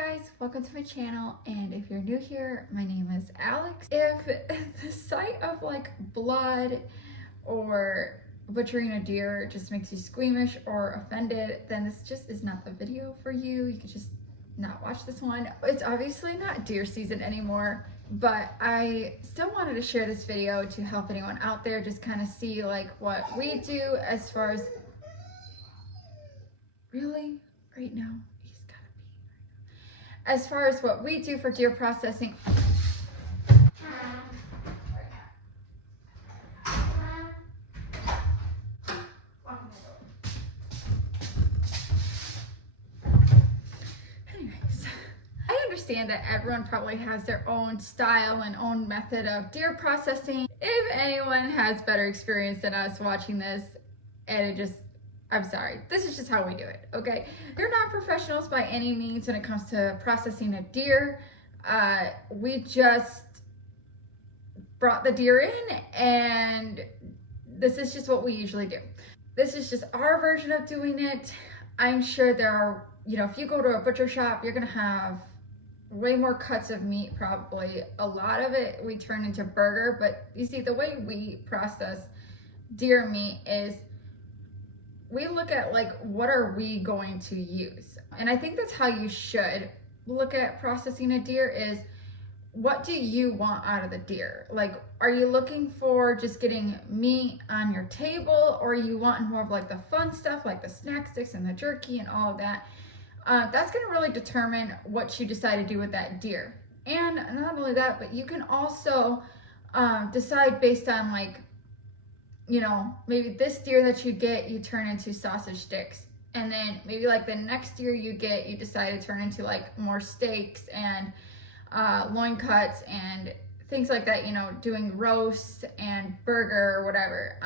guys, welcome to my channel, and if you're new here, my name is Alex. If the sight of like blood or butchering a deer just makes you squeamish or offended, then this just is not the video for you. You could just not watch this one. It's obviously not deer season anymore, but I still wanted to share this video to help anyone out there just kind of see like what we do as far as really right now. As far as what we do for deer processing. Anyways, I understand that everyone probably has their own style and own method of deer processing. If anyone has better experience than us watching this, and I'm sorry, this is just how we do it, okay? We're not professionals by any means when it comes to processing a deer. We just brought the deer in, and this is just what we usually do. This is just our version of doing it. I'm sure there are, if you go to a butcher shop, you're gonna have way more cuts of meat probably. A lot of it we turn into burger, but you see, the way we process deer meat is we look at like, what are we going to use? And I think that's how you should look at processing a deer is, what do you want out of the deer? Like, are you looking for just getting meat on your table, or are you wanting more of like the fun stuff, like the snack sticks and the jerky and all of that? That's gonna really determine what you decide to do with that deer. And not only that, but you can also decide based on like, maybe this deer that you get, you turn into sausage sticks. And then maybe like the next deer you get, you decide to turn into like more steaks and loin cuts and things like that, doing roast and burger or whatever.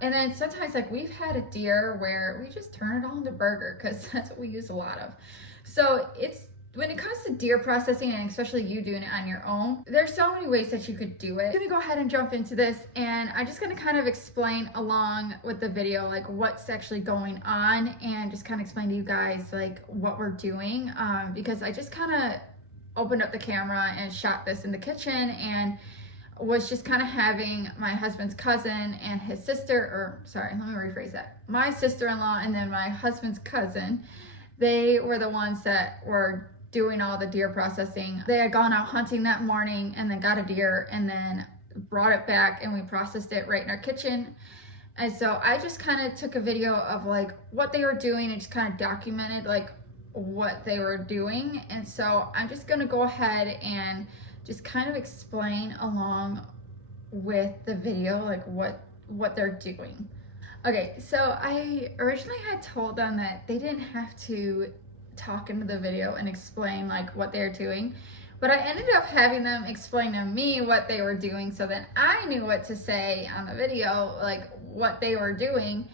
And then sometimes like we've had a deer where we just turn it all into burger because that's what we use a lot of. So when it comes to deer processing, and especially you doing it on your own, there's so many ways that you could do it. I'm gonna go ahead and jump into this, and I'm just gonna kind of explain along with the video like what's actually going on, and just kind of explain to you guys like what we're doing, because I just kind of opened up the camera and shot this in the kitchen, and was just kind of having my husband's cousin and his sister, or sorry, let me rephrase that. My sister-in-law and then my husband's cousin, they were the ones that were doing all the deer processing. They had gone out hunting that morning and then got a deer and then brought it back, and we processed it right in our kitchen. And so I just kind of took a video of like what they were doing and just kind of documented like what they were doing. And so I'm just gonna go ahead and just kind of explain along with the video like what they're doing. Okay, so I originally had told them that they didn't have to talk into the video and explain like what they're doing, but I ended up having them explain to me what they were doing so that I knew what to say on the video, like what they were doing.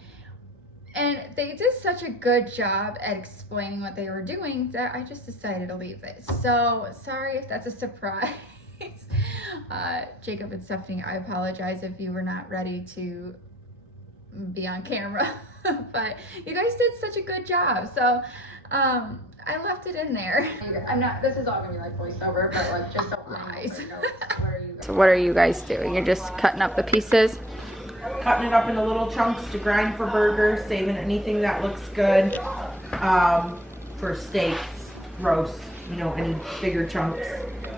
And they did such a good job at explaining what they were doing that I just decided to leave it. So sorry if that's a surprise. Jacob and Stephanie, I apologize if you were not ready to be on camera, but you guys did such a good job. So I left it in there. This is all gonna be like voiceover, but like just don't lie. So what are you guys doing? You're just cutting up the pieces? Cutting it up into little chunks to grind for burgers, saving anything that looks good for steaks, roast, any bigger chunks.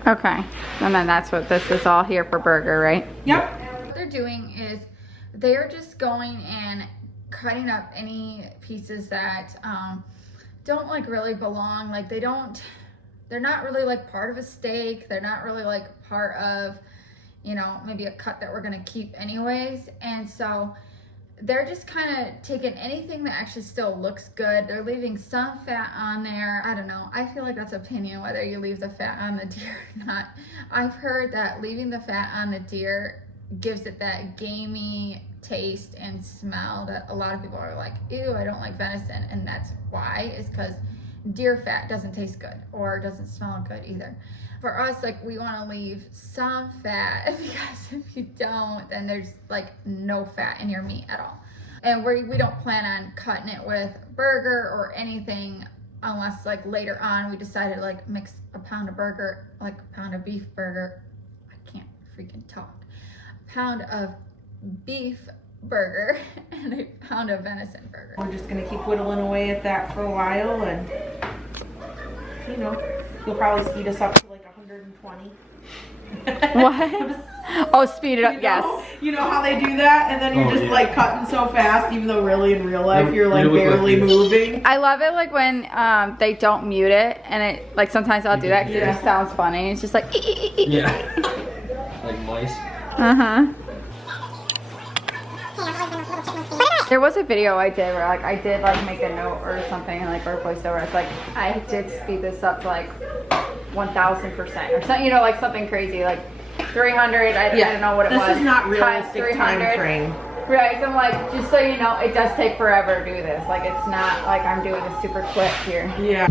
Okay, and then that's what this is all here for burger, right? Yep. What they're doing is they're just going and cutting up any pieces that don't like really belong. Like they're not really like part of a steak. They're not really like part of, maybe a cut that we're gonna keep anyways. And so they're just kind of taking anything that actually still looks good. They're leaving some fat on there. I don't know. I feel like that's opinion whether you leave the fat on the deer or not. I've heard that leaving the fat on the deer gives it that gamey taste and smell that a lot of people are like, ew, I don't like venison. And that's why, is because deer fat doesn't taste good or doesn't smell good either. For us, like, we want to leave some fat, because if you don't, then there's like no fat in your meat at all. And we don't plan on cutting it with burger or anything unless like later on we decided to like mix a pound of burger, like a pound of beef burger. I can't freaking talk. A pound of beef burger and a pound of venison burger. We're just gonna keep whittling away at that for a while, and you know, you'll probably speed us up to like 120. What? Oh, speed it up, yes. You know how they do that, and then you're just like cutting so fast, even though really in real life you're like barely moving. I love it like when they don't mute it, and it like sometimes I'll do that because it just sounds funny. It's just like yeah, like mice. There was a video I did where like I did like make a note or something and like or voiceover. It's like I did speed this up to like 1000% or something, you know, like something crazy like 300. I don't know what it was. This is not realistic time frame. Right, so I'm like, just so you know, it does take forever to do this. Like it's not like I'm doing this super quick here. Yeah.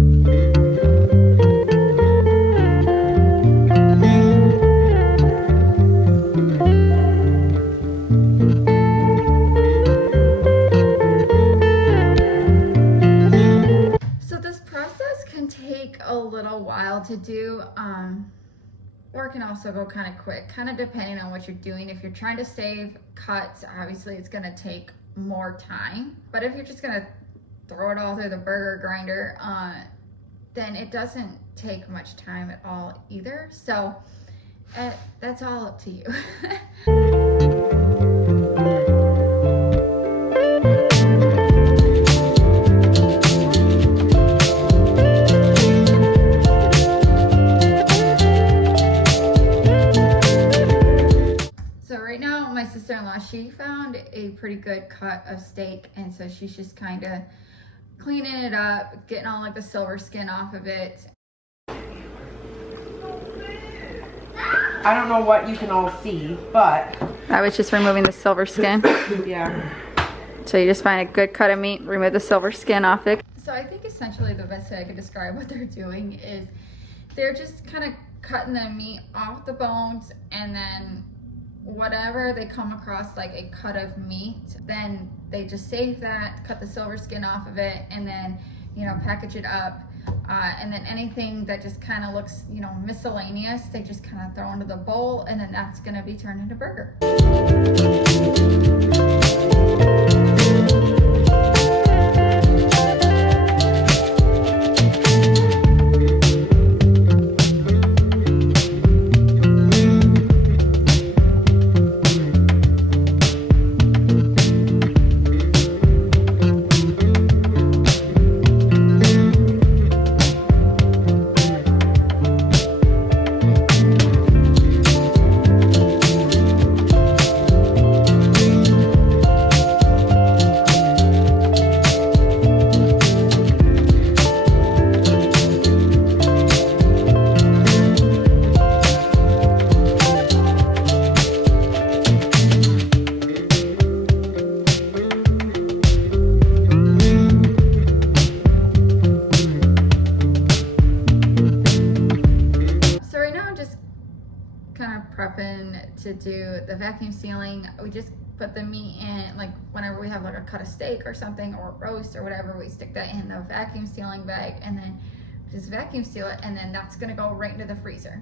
A little while to do, or it can also go kind of quick, kind of depending on what you're doing. If you're trying to save cuts, obviously it's going to take more time, but if you're just going to throw it all through the burger grinder, then it doesn't take much time at all either. So that's all up to you. Sister-in-law, she found a pretty good cut of steak, and so she's just kind of cleaning it up, getting all like the silver skin off of it. I don't know what you can all see, but I was just removing the silver skin. Yeah. So you just find a good cut of meat, remove the silver skin off it. So I think essentially the best way I could describe what they're doing is they're just kind of cutting the meat off the bones, and then whatever they come across like a cut of meat, then they just save that, cut the silver skin off of it, and then, you know, package it up, and then anything that just kind of looks, you know, miscellaneous, they just kind of throw into the bowl, and then that's going to be turned into burger. To do the vacuum sealing, we just put the meat in, like whenever we have like a cut of steak or something, or roast or whatever, we stick that in the vacuum sealing bag and then just vacuum seal it, and then that's gonna go right into the freezer.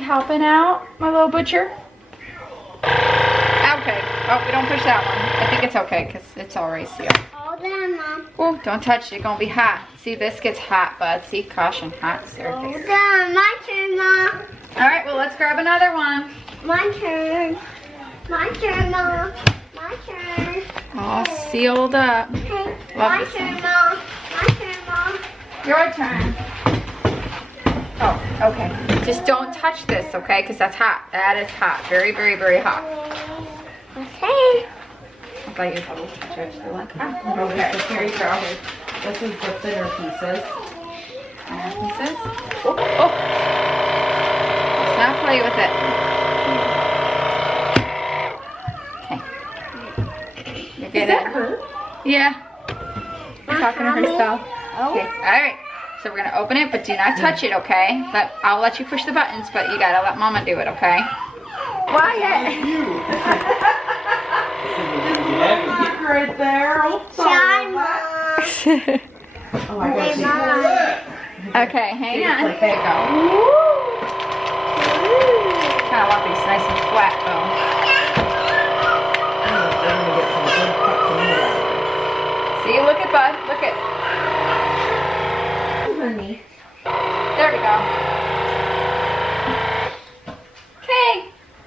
Helping out, my little butcher? Okay. Oh, we don't push that one. I think it's okay because it's already sealed. Hold on, Mom. Oh, don't touch it. It's gonna be hot. See, this gets hot, bud. See, caution, hot surface. Hold on. My turn, Mom. All right, well, let's grab another one. My turn. My turn, Mom. My turn. All sealed up. Okay. Love My this turn, one. Mom. My turn, Mom. Your turn. Oh, okay. Just don't touch this, okay? Because that's hot. That is hot. Very, very, very hot. Okay. I thought you probably touch it. Okay, here you go. This is the thinner pieces. Pieces. Oh, oh. Let's not play with it. Okay. You get it? Her? Yeah. Talking to herself. Oh. Okay. All right. So we're gonna open it, but do not touch it, okay? I'll let you push the buttons, but you gotta let Mama do it, okay? Wyatt. Look right there. Oh, Shine, sorry. Oh, I got you. Okay, hang on. Like, there you go. Kind of want these nice and flat, though. I'm gonna get some good cuts in there. See, look at Bud. Look at. Honey. There we go. Okay,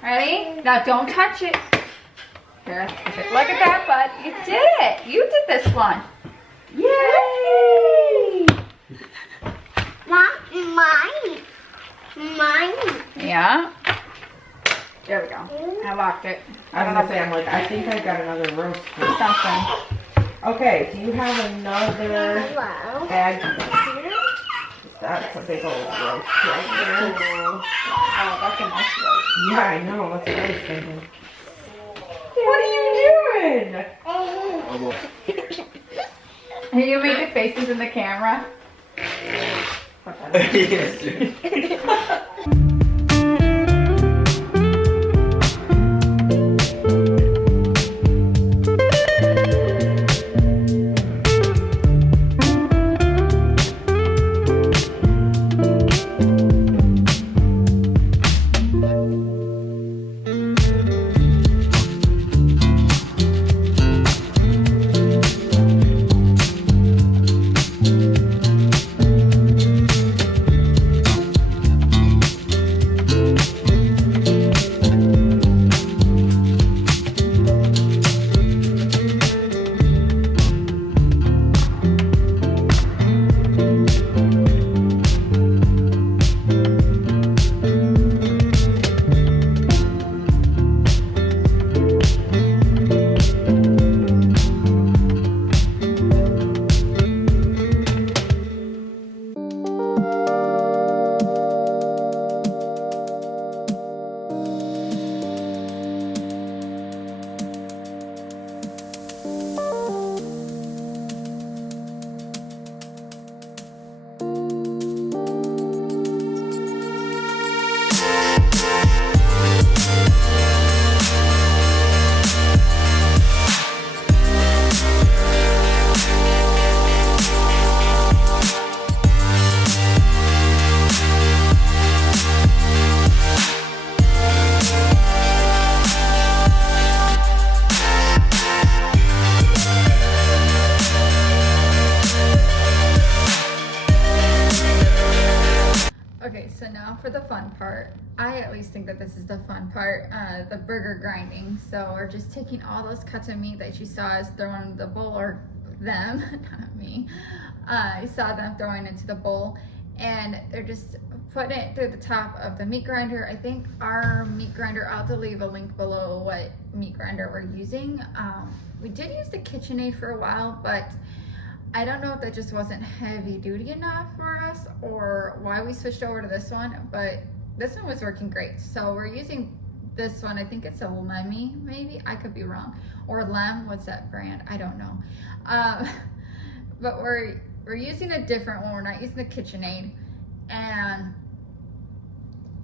ready? Now don't touch it. Here, look at that, Bud. You did it. You did this one. Yay! Mine. Yeah. There we go. I locked it. I was gonna say, I think I got another roast for Something. Okay, do you have another Hello. bag? That's a big old roast right there. Oh, that's a nice roast. Yeah, I know. That's what I was thinking. What are you doing? You made the faces in the camera. Yes, dude. So now for the fun part. I at least think that this is the fun part, the burger grinding. So we're just taking all those cuts of meat that you saw us throwing in the bowl, or them, not me. You saw them throwing into the bowl, and they're just putting it through the top of the meat grinder. I think our meat grinder, I'll have to leave a link below what meat grinder we're using. We did use the KitchenAid for a while, but I don't know if that just wasn't heavy duty enough for us or why we switched over to this one, but this one was working great. So we're using this one. I think it's a Lemmy, maybe. I could be wrong. Or Lem, what's that brand? I don't know. But we're using a different one. We're not using the KitchenAid, and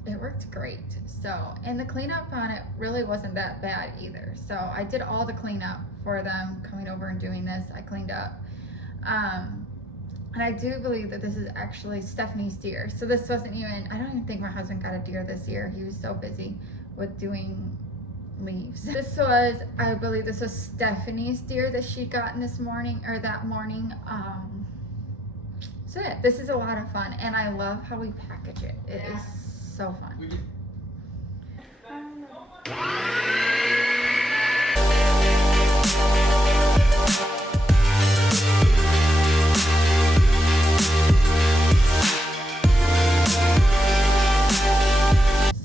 it worked great. So, and the cleanup on it really wasn't that bad either. So I did all the cleanup for them coming over and doing this. I cleaned up. And I do believe that this is actually Stephanie's deer. So this wasn't even, I don't even think my husband got a deer this year. He was so busy with doing leaves. This was, I believe this was Stephanie's deer that she'd gotten this morning, or that morning. So yeah, this is a lot of fun, and I love how we package it. It is so fun.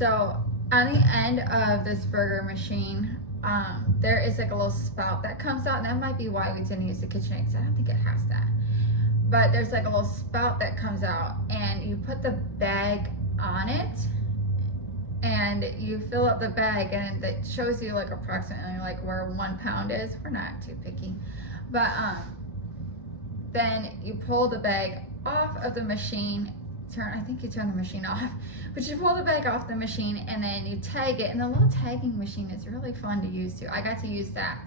So on the end of this burger machine, there is like a little spout that comes out, and that might be why we didn't use the KitchenAid, because I don't think it has that. But there's like a little spout that comes out, and you put the bag on it, and you fill up the bag, and it shows you like approximately like where 1 pound is. We're not too picky, but then you pull the bag off of the machine. I think you turn the machine off, but you pull the bag off the machine, and then you tag it, and the little tagging machine is really fun to use too. I got to use that.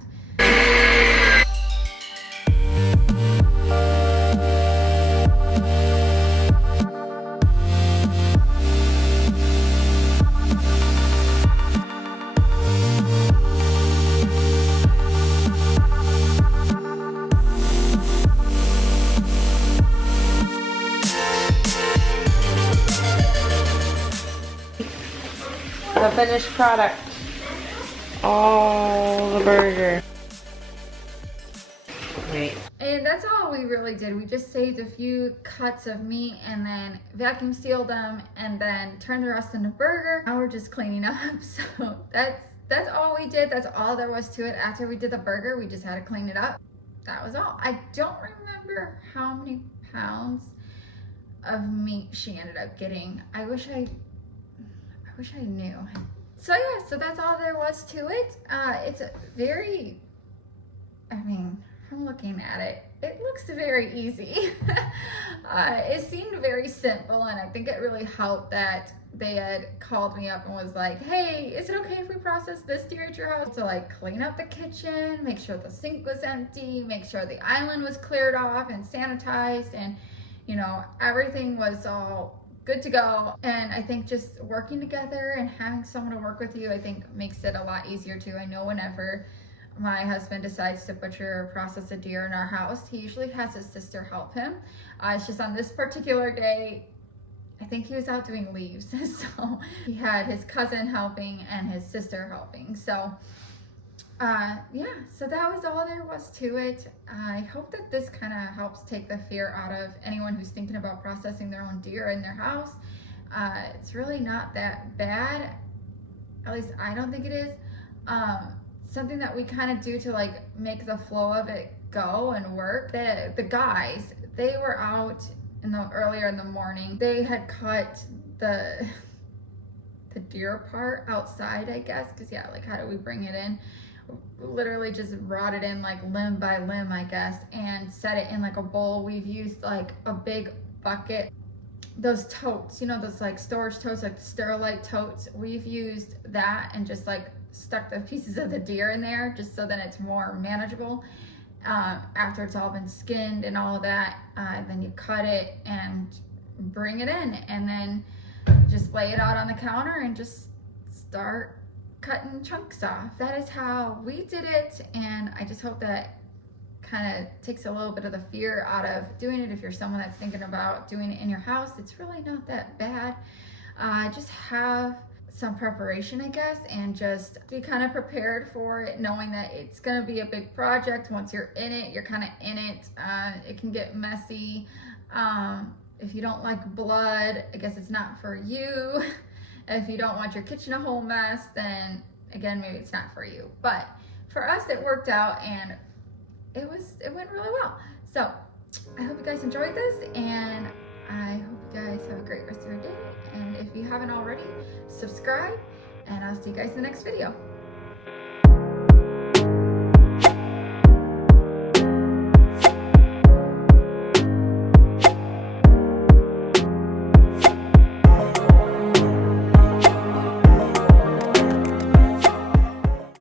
The finished product. Oh, the burger. Wait. And that's all we really did. We just saved a few cuts of meat and then vacuum sealed them and then turned the rest into burger. Now we're just cleaning up. So that's all we did. That's all there was to it. After we did the burger, we just had to clean it up. That was all. I don't remember how many pounds of meat she ended up getting. I wish I knew. So yeah, so that's all there was to it. It's a very, I mean, from looking at it, it looks very easy. It seemed very simple, and I think it really helped that they had called me up and was like, hey, is it okay if we process this deer at your house? To like clean up the kitchen, make sure the sink was empty, make sure the island was cleared off and sanitized, and you know, everything was all good to go. And I think just working together and having someone to work with you, I think makes it a lot easier too. I know whenever my husband decides to butcher or process a deer in our house, he usually has his sister help him. It's just on this particular day, I think he was out doing leaves. So he had his cousin helping and his sister helping. So yeah, so that was all there was to it. I hope that this kind of helps take the fear out of anyone who's thinking about processing their own deer in their house. It's really not that bad. At least I don't think it is. Something that we kind of do to like make the flow of it go and work. The guys, they were out earlier in the morning. They had cut the deer part outside, I guess, because yeah, like how do we bring it in? Literally just brought it in like limb by limb, I guess, and set it in like a bowl. We've used like a big bucket, those totes, you know, those like storage totes, like Sterilite totes. We've used that and just like stuck the pieces of the deer in there just so that it's more manageable. After it's all been skinned and all of that, then you cut it and bring it in, and then just lay it out on the counter and just start cutting chunks off. That is how we did it, and I just hope that kind of takes a little bit of the fear out of doing it. If you're someone that's thinking about doing it in your house, it's really not that bad. Just have some preparation, I guess, and just be kind of prepared for it, knowing that it's going to be a big project. Once you're in it, you're kind of in it. It can get messy. If you don't like blood, I guess it's not for you. If you don't want your kitchen a whole mess, then again, maybe it's not for you. But for us, it worked out, and it went really well. So I hope you guys enjoyed this, and I hope you guys have a great rest of your day. And if you haven't already, subscribe, and I'll see you guys in the next video.